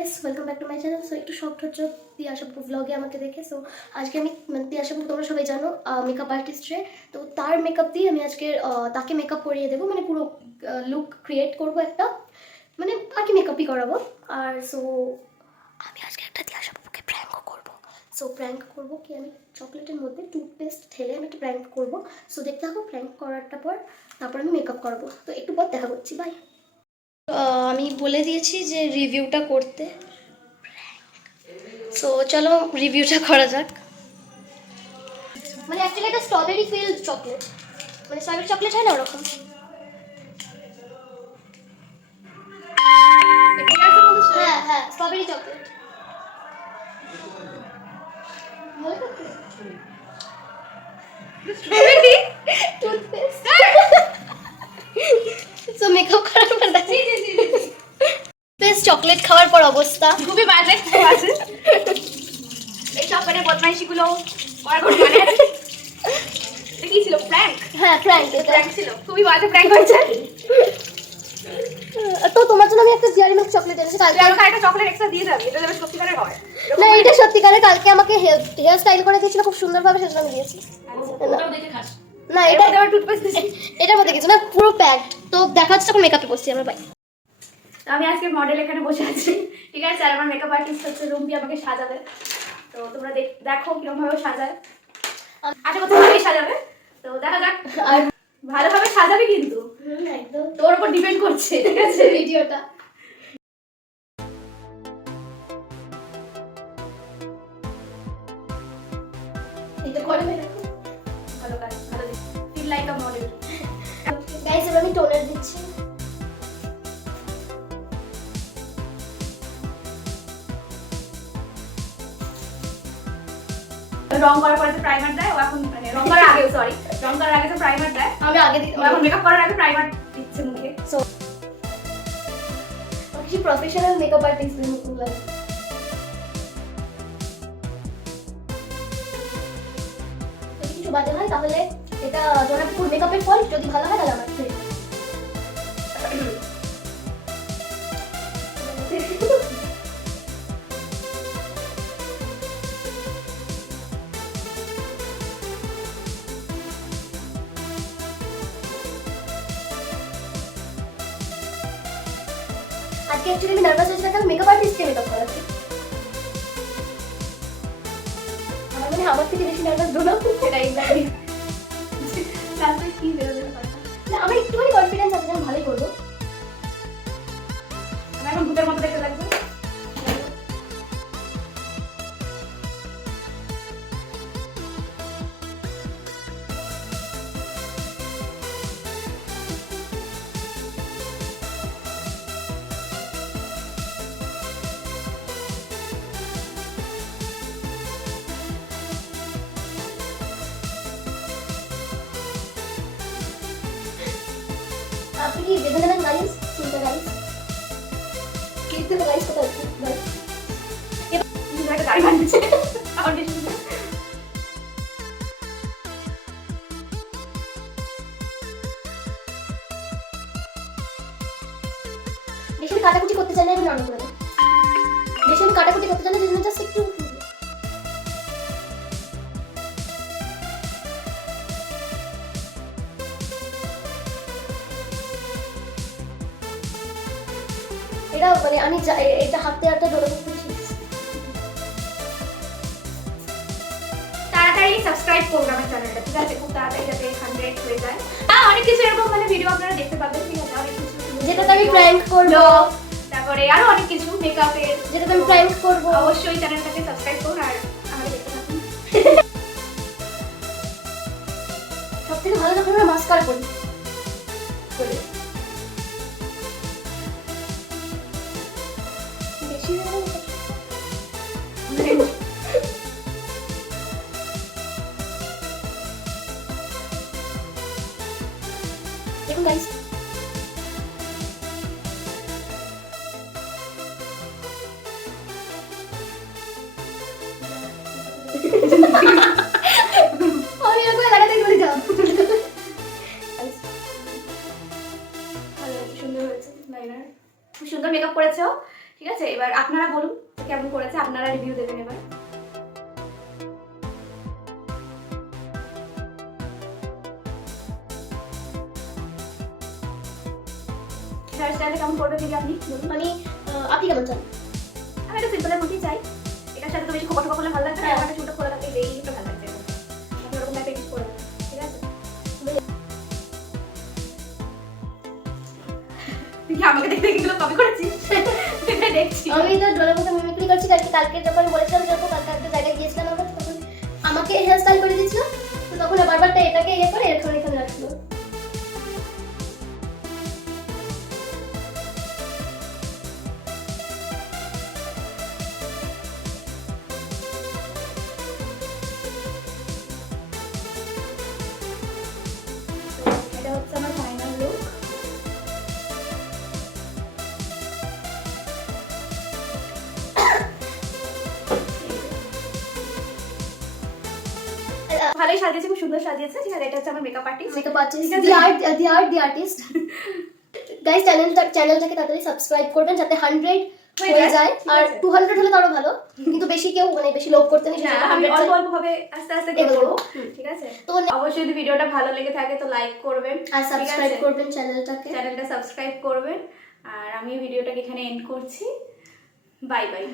Welcome back to my channel. So একটু শখ হচ্ছে তিয়াশা ব্লগে আমাকে দেখে। সো আজকে আমি তিয়াশা তোমরা সবাই জানো মেকআপ আর্টিস্ট রে। তো তার মেকআপ দিয়ে আমি আজকে তাকে মেকআপ করিয়ে দেবো, মানে পুরো লুক ক্রিয়েট করবো একটা, মানে তাকে মেকআপই করাবো। আর সো আমি আজকে একটা তিয়াশা বাবুকে প্র্যাঙ্কও করবো। সো প্র্যাঙ্ক করবো কি, আমি চকলেটের মধ্যে টুথপেস্ট ঢেলে আমি একটা প্র্যাঙ্ক করবো। সো দেখতে থাকো প্র্যাঙ্ক করারটা পর, তারপর আমি মেকআপ করাবো। তো একটু পর দেখা করছি, বাই। আমি বলে দিয়েছি যে রিভিউটা করতে, সো চলো রিভিউটা করা যাক। মানে অ্যাকচুয়ালি এটা স্ট্রবেরি ফিল্ড চকলেট, মানে স্ট্রবেরি চকলেট হয় না ওরকম। হ্যাঁ হ্যাঁ, strawberry chocolate. Strawberry toothpaste. So makeup করার পর দেখি পেস্ট চকলেট খাওয়ার পর অবস্থা খুবই বাজে আছে। এই চকলেটের বদমাইশিগুলো করার কোনো মানে আছে? এটা কি ছিল, প্র্যাঙ্ক? হ্যাঁ প্র্যাঙ্ক, এটা প্র্যাঙ্ক ছিল, খুবই বাজে প্র্যাঙ্ক হয়েছে। তো তোমার জন্য আমি একটা জিয়ারি মিল্ক চকলেট এনেছি কালকে। তুই আমাকে একটা চকলেট এক্সট্রা দিয়ে যাবি, এটা যেন সত্যিকারের হয়। না এটা সত্যিকারের, কালকে আমাকে হেয়ার স্টাইল করে দিয়েছিল খুব সুন্দরভাবে, সেজন্য আমি দিয়েছি। ওটাও দেখে খাস। না এটা এটা আবার টুথপেস্ট দিছি। এটার মধ্যে কিছু না, পুরো প্যাকড। তো দেখা হচ্ছে তখন মেকআপে বসছি আমরা, বাই। তো আমি আজকে মডেল এখানে বসে আছি, ঠিক আছে? আর আমার মেকআপ আর্টিস্ট হচ্ছে রুম্পি, আমাকে সাজাবে। তো তোমরা দেখো কিরকম ভাবে সাজায়। আশা করছি ভালোই সাজাবে। তো দেখা যাক, আর ভালোভাবে সাজাবে কিন্তু একদম তোর উপর ডিপেন্ড করছে, ঠিক আছে ভিডিওটা। এটা করে দেখো, ভালো কাজ, ভালো দিচ্ছি, feel like a model. Guys এবার আমি টোনার দিচ্ছি। রং করার পরে তো প্রাইমার দেয়, ও এখন মানে রং করার আগে, সরি, রং করার আগে তো প্রাইমার দেয়। আমি আগে দিই, ও এখন মেকআপ করার আগে প্রাইমার দিচ্ছে মুখে। সো কি প্রফেশনাল মেকআপ আর্টিস্ট লাগে। যদি কিছু বাজে হয় তাহলে এটা জোনাপুর মেকআপের ফল, যদি ভালো হয় তাহলে আমার ঠিক। আজকে অ্যাকচুয়ালি আমি নার্ভাস হয়েছিলাম, কারণ মেকআপ আর্টিস্টকে মেকআপ করাচ্ছি। আমার মনে হয় আমার থেকে বেশি নার্ভাস দোনো, সেটাই এক্স্যাক্টলি। তারপরে কি বেরোবে কথা? না আমার একটুখানি কনফিডেন্স আছে যে আমি ভালোই করবো। আমার এখন ভূতের মতো দেখতে লাগবে। আপনি কি বেঁধে নেবেন গাইস? চিন্তা গাইস, ক্লিপ দেবো গাইস, কোথায় গাইস? এবার একটা গাড়ি বানিয়েছে আমার বেশি বেশি কাটাকুটি করতে চাইলে আমি নরম করে দেবো। বেশি আমি কাটাকুটি করতে চাইলে জন্য জাস্ট একটু এটা মানে আমি এটা হাতে হাতে ধরে করতে শিখছি। তাড়াতাড়ি সাবস্ক্রাইব করুন আমার চ্যানেলটা, ঠিক আছে? খুব তাড়াতাড়ি যাতে 100 হয়ে যায়। হ্যাঁ, অনেক কিছু এরকম মানে ভিডিও আপনারা দেখতে পাবেন, ঠিক আছে? অনেক কিছু যেটাতে আমি প্র্যাঙ্ক করবো, তারপরে আরো অনেক কিছু মেকআপের, যেটাতে আমি প্র্যাঙ্ক করবো। অবশ্যই চ্যানেলটাকে সাবস্ক্রাইব করুন আর আমাদের দেখতে থাকুন। সব থেকে ভালো যখন আমরা মাস্কারা করি বেশি দেখুন গাইস, আমি এরকম লাগাতে বলে যাও। সুন্দর হয়েছে লাইনার, খুব সুন্দর মেকআপ করেছো, ঠিক আছে, এবার আপনারা বলুন কেমন করেছে, আপনারা রিভিউ দেবেন এবার। হেয়ার স্টাইলটা কেমন করবে দিদি আপনি বলুন। আপনি কেমন চান? আমি একটা সিম্পলের মধ্যেই চাই, এটার সাথে তো বেশি খোপা টোপা করলে ভালো লাগবে না, আমার একটা চুলটা খোলা থাকে এই একটু ভালো লাগছে, আপনি ওরকম একটা ইউজ করবেন, ঠিক আছে? তুই কি আমাকে দেখতে এগুলো কপি করেছিস? এটা দেখছি আমি তো ডোলের মতো মিমিক্রি করছি। কালকে যখন বলেছিলাম যে কালকে একটা জায়গায় গিয়েছিলাম আমরা, তখন আমাকে হেয়ার স্টাইল করে দিয়েছিল, তো তখন বারবারটা এটাকে ইয়ে করে এখানে এখানে রাখছিল। এটা হচ্ছে আমার ফাইনাল লুক। ভালোই সাজিয়েছে, খুব সুন্দর সাজিয়েছে, ঠিক আছে? এটা হচ্ছে আমার মেকআপ আর্টিস্ট। মেকআপ আর্টিস্ট, ঠিক আছে? দি আর্টিস্ট। গাইস, চ্যানেলটাকে তাড়াতাড়ি সাবস্ক্রাইব করবেন যাতে 100 হয়ে যায়, ঠিক আর আছে। 200 হলে তো আরো ভালো, কিন্তু বেশি কেউ বেশি লোভ করতে নেই। না, আমি অল্প অল্প ভাবে আস্তে আস্তে এগোবো। করবো, ঠিক আছে? তো অবশ্যই যদি ভিডিওটা ভালো লেগে থাকে তো লাইক করবেন আর ঠিক সাবস্ক্রাইব আছে? করবেন চ্যানেলটাকে। চ্যানেলটা সাবস্ক্রাইব করবেন, আর আমি ভিডিওটাকে এখানে এন্ড করছি। Bye bye.